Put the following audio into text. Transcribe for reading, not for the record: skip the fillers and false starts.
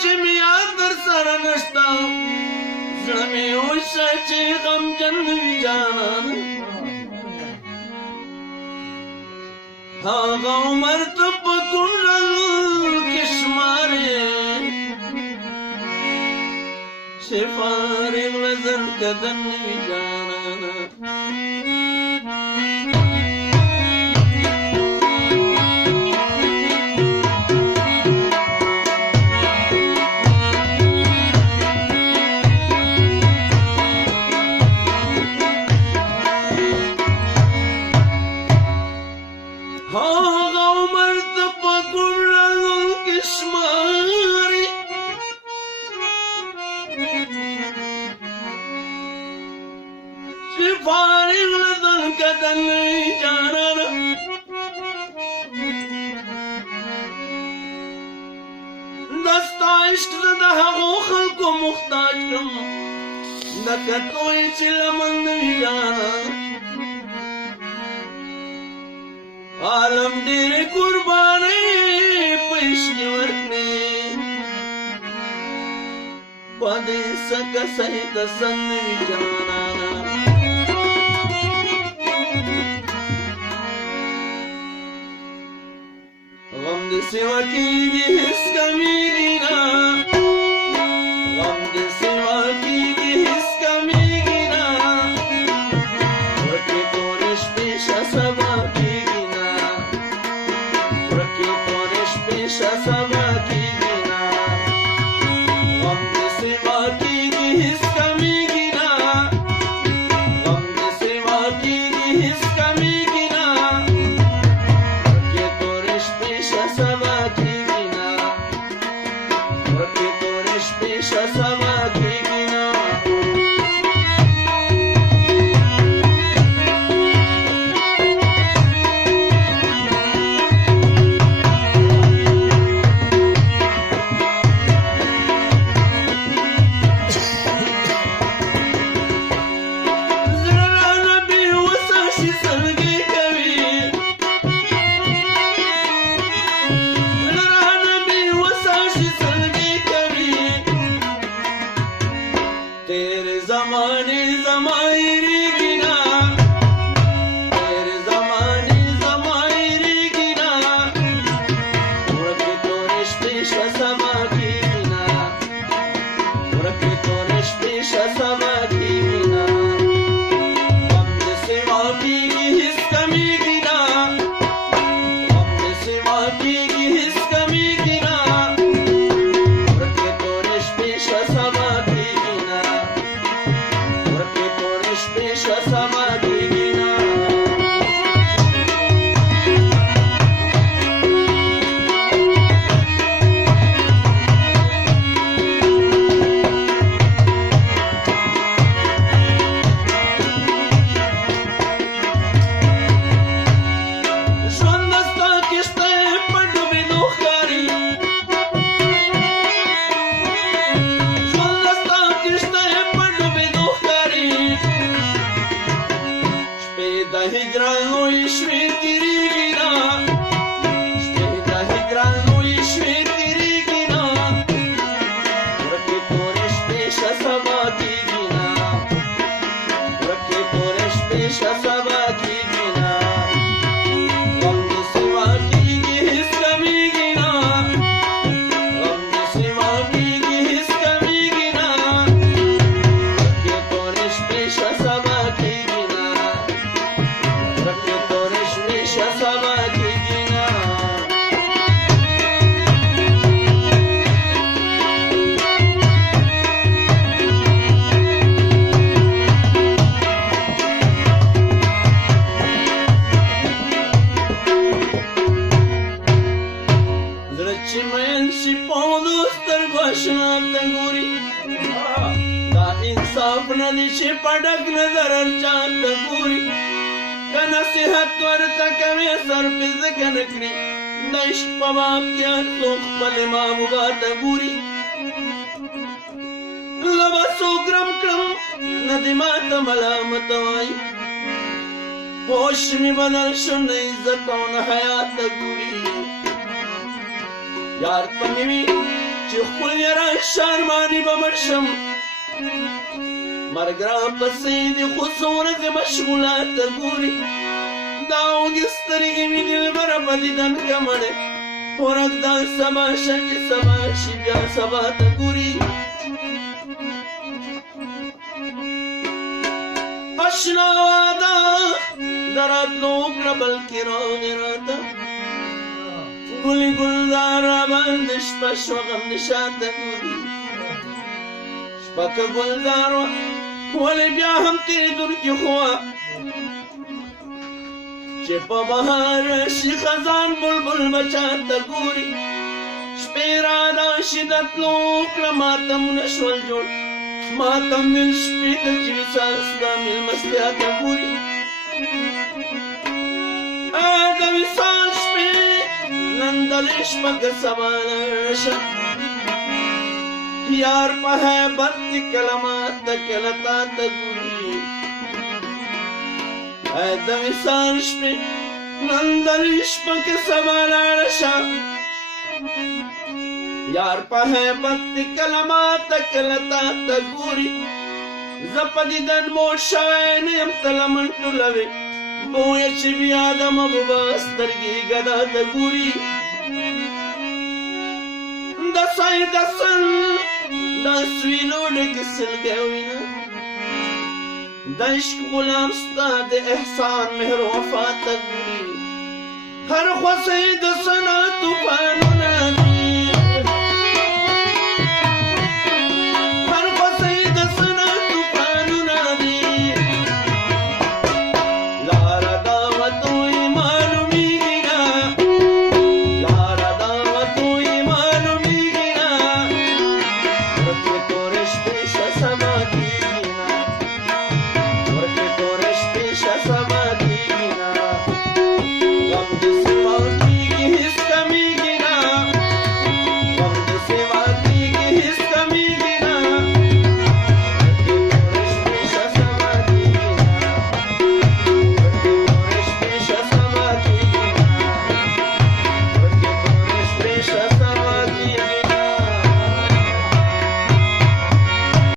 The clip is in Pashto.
چې مې یاد در سره نشته زړه مې وشه چې غمجن وي جانانه هغه عمر ته په کوم رنګ کې شمارې چې فارغ نظر کدن وي جانانه دستا عشق زده هغو خلکو محتاج کړم لکه توی چې لمن وي جانه عالم ډېرې قربانۍ په عشق کې ورکړې په دې څه کسۍ د سن وي جانانه غم دې سیوا کېږي هېڅ کمیږي نه غم دې سیوا کېږي هېڅ کمیږي نه ورکې تورې شپې شه سبا کېږي نه ورکې تورې شپې شه سبا کېږي نه غم دې سیوا کېږي هېڅ کمیږي نه غم دې سیوا کېږي هېڅ کمیږي نه ورکې تورې شپې شه سبا کېږي نه ورکې تورې شپې شه سبا کېږي نه زړه رانه بې وسه شي سلګۍ کوي زړه رانه بې وسه شي سلګۍ کوي تیرې زمانې زما هېرېږي نه تیرې زمانې زما هېرېږي نه ورکې تورې شپې شه سبا کېږي نه ورکې تورې شپې شه سبا کېږي نه غم دې سیوا کېږي هېڅ کمیږي نه غم دې سیوا کېږي هېڅ کمیږي نه ورکې تورې شپې شه سبا کېږي نه ورکې تورې شپې شه سبا کېږي نه ژوند ستا کښته په ډوبېدو ښکاري ژوند ستا کښته په ډوبېدو ښکاري شپې د هجران لویې شوې تېرېږي نه شپې د هجران لویې شوې تېرېږي نه ورکې تورې شپې شه سبا کېږي نه ورکې تورې شپې شه سبا کېږي نه غم دې سیوا کېږي هېڅ کمیږي نه غم دې سیوا کېږي هېڅ کمیږي نه ورکې تورې شپې شه سبا کېږي نه ورکې تورې شپې شه سبا کېږي نه زړه چې مین شي په ودو سترګو اشنا ته ګوري دا انصاف نه دی چې په ډک نظر هر چا ته ګوري که نصیحت ورته کوې سر پې ځکه نه کړي د عشق په باب کې هر څوک خپلې محبوبا ته ګوري له به څوک رم کړم نه دې ماته ملامته وایي هوش مې بدل شو نه عزت او نه حیا ته ګوري یار ته مې وي چې خپل یاره شارماني به مړ شم مرګ را پسې دې خو څو ورځې مشغوله ته ګوري دا اوږې سترګې مې دلبره په دیدن کمړې ورک دا سبا شه چې سبا شي بیا سبا ته ګوري اشنا واده د راتلو وکړه بلکې راغې راته ګلې ګلدار راباندې شپه شوه غم دې شاته ګوري شپه که ګلدار وه ولې بیا هم تېرېدونکې خو وه چې په بهار شي خزان بلبل به چاته ګوري شپې راده شي د تلو وکړه ماتمونه شول جوړ ماتم مل شپې ته چې وصال ستا مېلمستیا ته ګوري د وصال شپې نندلې شپه که سبا لاړه شه یار په هیبت کې کله ماته کله تا ته ګوري د وصال شپې نندلې شپه که سبا لاړه شه یار په هیبت کې کله ماته کله تا ته ګوري زه په دیدن موړ شوی نه یم ته لمن ټولوې بویه چې بیا د محبوبه سترګې ګدا ته ګوري د سای د سن د سوینو ډکې سلګۍ وینه د عشق غلام ستا د احسان مهر وفا ته ګوري هر خوښۍ د سنا طوفانونه